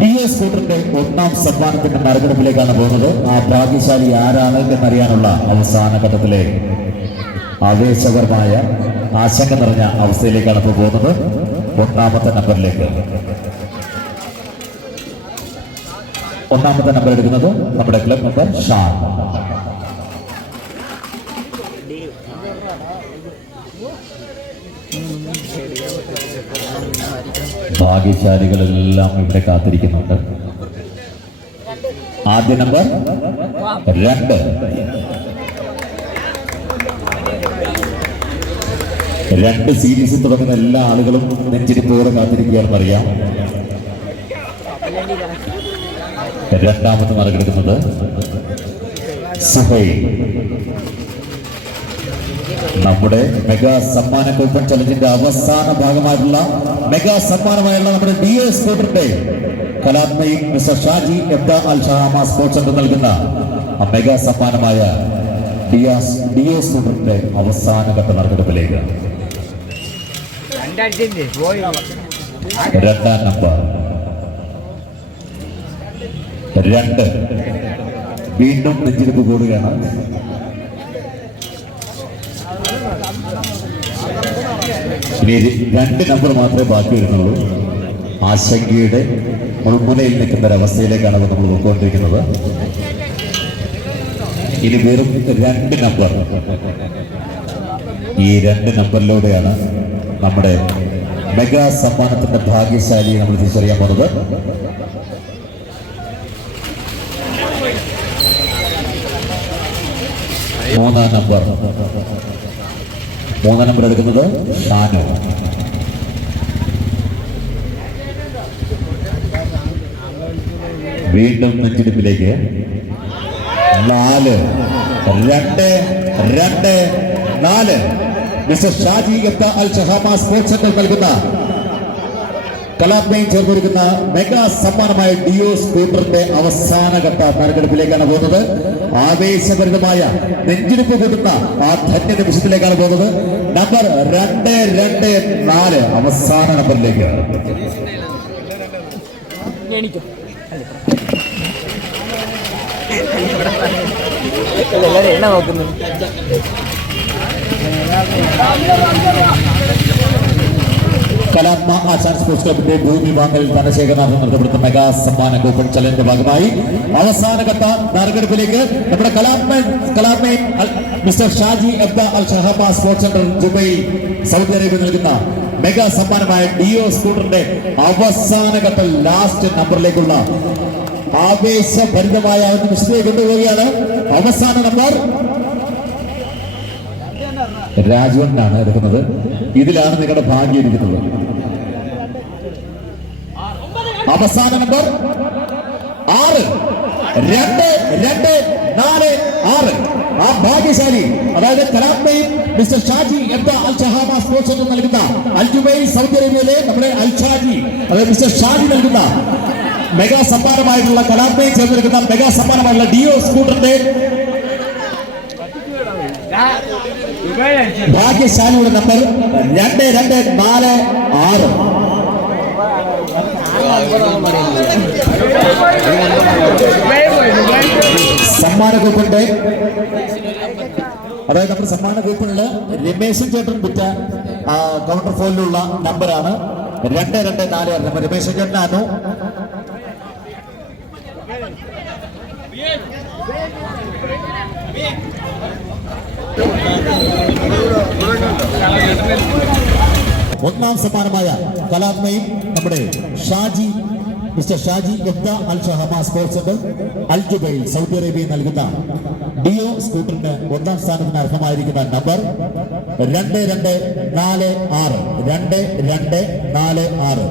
D S സ്കൂട്ടറിന്റെ ഒന്നാം സമ്മാനത്തിന്റെ നറുക്കെടുപ്പിലേക്കാണ് പോകുന്നത്. ആ ഭാഗ്യശാലി ആരാണ് എന്നറിയാനുള്ള അവസാന ഘട്ടത്തിലെ ആവേശകരമായ ആശങ്ക നിറഞ്ഞ അവസ്ഥയിലേക്കാണ് ഇപ്പോൾ പോകുന്നത്. ഒന്നാമത്തെ നമ്പറിലേക്ക്. ഒന്നാമത്തെ നമ്പർ എടുക്കുന്നത് നമ്മുടെ ക്ലബ് മെമ്പർ ഷാൻ. ഭാഗ്യശാലികളെല്ലാം ഇവിടെ കാത്തിരിക്കുന്നുണ്ട്. ആദ്യ നമ്പർ രണ്ട്. രണ്ട് സീരീസ് തുടങ്ങുന്ന എല്ലാ ആളുകളും നെഞ്ചിരിപ്പോടെ കാത്തിരിക്കുകയാണെന്നറിയാം രണ്ടാമത് മറികടക്കുന്നത് സുഹൈൽ. നമ്മുടെ മെഗാ സമ്മാന കൂപ്പൺ ചലഞ്ചിന്റെ അവസാന ഭാഗമായിട്ടുള്ള മെഗാ സമ്മാനമായുള്ള നമ്മുടെ ഡി എ സ്കൂട്ടറിന്റെ കലാത്മയും മിസ്റ്റർ ഷാജി എബ്ദ അൽ ഷഹാമ സ്പോർട്സ് സെന്റർ നൽകുന്ന മെഗാ സമ്മാനമായ ഡി എ സ്കൂട്ടറിന്റെ അവസാന ഘട്ട നറുക്കെടുപ്പിലേക്ക്. രണ്ടാം നമ്പർ രണ്ട്. വീണ്ടും നെഞ്ചിരിപ്പ് കൂടുകയാണ്. ഇനി രണ്ട് നമ്പർ മാത്രമേ ബാക്കി വരുന്നുള്ളൂ. ആശങ്കയുടെ മുൾമുനയിൽ നിൽക്കുന്ന ഒരവസ്ഥയിലേക്കാണ് നമ്മൾ നോക്കിക്കൊണ്ടിരിക്കുന്നത്. ഇനി വെറും രണ്ട് നമ്പർ ഈ രണ്ട് നമ്പറിലൂടെയാണ് നമ്മുടെ മെഗാ സമ്മാനത്തിന്റെ ഭാഗ്യശാലിയെ നമ്മൾ തിരിച്ചറിയാൻ പോകുന്നത്. മൂന്നാം നമ്പർ മൂന്നാം നമ്പർ എടുക്കുന്നത് ഷാനു. വീണ്ടും നെഞ്ചിടിപ്പിലേക്ക് നാല്. രണ്ട്. രണ്ട്. നാല്. മിസ്റ്റർ ഷാജി ഗപ്ത അൽ ഷഹാമ സ്പോർട്സ് സെന്റർ നൽകുന്ന കലാത്മയും ചേർന്നിരിക്കുന്ന മെഗാ സമ്മാനമായ ഡിയോസ് സ്കൂട്ടറിന്റെ അവസാന ഘട്ട നറുക്കെടുപ്പിലേക്കാണ് പോകുന്നത്. ആവേശഭരിതമായ നെഞ്ചിരിപ്പ് കൂട്ടുന്ന ആ ധന്യ നിമിഷത്തിലേക്കാണ് പോകുന്നത്. നമ്പർ രണ്ട് രണ്ട് നാല്. അവസാന നമ്പറിലേക്ക് എല്ലാവരും എണ്ണ നോക്കുന്നു. കലാത്മ ആശാൻ സ്പോർട്സ് ക്ലബിന്റെ ഭൂമി വാങ്ങൽ ധനശേഖരനാഥൻ നടത്തപ്പെടുന്ന മെഗാ സമ്മാന കൂപ്പൺ ചലഞ്ചിന്റെ ഭാഗമായി അവസാന അവസാനഘട്ട നറുക്കെടുപ്പിലേക്ക് നമ്മുടെ കലാത്മ കലാത്മയും mister Shaji അബ്ദ Al Shahaba sports centre Dubai Saudi Arabia നൽകുന്ന മെഗാ സമ്മാനമായ ഡിയോ സ്കൂട്ടറിന്റെ അവസാനഘട്ട ലാസ്റ്റ് നമ്പറിലേക്കുള്ള ആവേശഭരിതമായ ഒരു നിമിഷത്തിലേക്ക് കൊണ്ടുപോവുകയാണ്. അവസാന നമ്പർ രാജുവനാണ് എടുക്കുന്നത്. ഇതിലാണ് നിങ്ങളുടെ ഭാഗ്യം ഇരിക്കുന്നത്. അവസാന നമ്പർ ആറ്. രണ്ട് രണ്ട് നാല് ആറ്. ആ ഭാഗ്യശാലി അതായത് കലാത്മയും മിസ്റ്റർ ഷാജി എന്ന അൽ ഷഹാബ സ്പോർട്സ് എന്ന് നൽകുന്ന അൽജുബൈ സൗദി അറേബ്യയിലെ നമ്മുടെ അൽ ഷാജി അതായത് മിസ്റ്റർ ഷാജി നൽകുന്ന മെഗാ സമ്മാനമായിട്ടുള്ള കലാത്മയും ചേർന്ന് മെഗാ സമ്മാനമായിട്ടുള്ള ഡിയോ സ്കൂട്ടറിന്റെ ഭാഗ്യശാലിയുടെ നമ്പർ രണ്ട് രണ്ട് നാല് ആറ്. സമ്മാന കൂപ്പുണ്ട് അതായത് നമ്മുടെ സമ്മാന കൂപ്പണിൽ രമേശൻ ചേട്ടൻ വിറ്റ കൗണ്ടർ ഫോണിലുള്ള നമ്പറാണ് രണ്ട് രണ്ട് നാല് നമ്പർ രമേശൻ ചേട്ടനാണോ ഒന്നാം സമ്മാനമായ കലാത്മയും നമ്മുടെ Shaji mister Shaji എബ്ദ Al Shahama centre Al Jubail Saudi Arabia നൽകുന്ന ഡിയോ സ്കൂട്ടറിന് ഒന്നാം സ്ഥാനത്തിന് അർഹമായിരിക്കുന്ന നമ്പർ രണ്ട് രണ്ട് നാല് ആറ്. രണ്ട് രണ്ട് നാല് ആറ്.